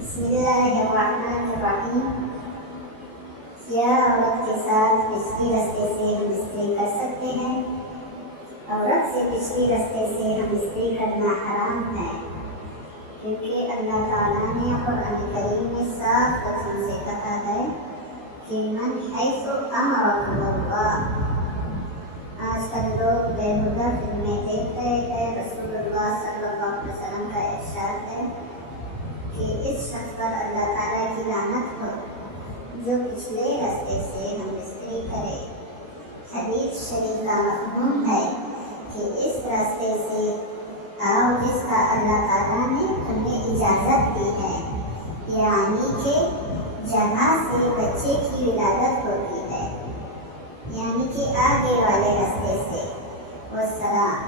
बिस्मिल्लाहिर्रहमानिर्रहीम। क्या औरत के साथ पिछली रस्ते से हम स्त्री कर सकते हैं? औरत से पिछली रस्ते से हम स्त्री करना हराम है, क्योंकि अल्लाह ताला ने कुरान करीम में साफ लफ्ज़ों से कहा है कि मन हैसु अमरकुमुल्लाह। आजकल लोग बेहुदा फिल्में देख रहे हैं। रसूलुल्लाह सल्लल्लाहु अलैहि वसल्लम का इरशाद है कि इस शख्स पर अल्लाह ताला की लानत हो जो पिछले रास्ते से हम स्त्री करे। हदीस शरीफ का मफ़हूम है कि इस रास्ते से आओ जिसका अल्लाह ताला ने तुम्हें इजाज़त दी है, यानी कि जहाँ से बच्चे की विलादत होती है, यानी कि आगे वाले रास्ते से। वस्सलाम।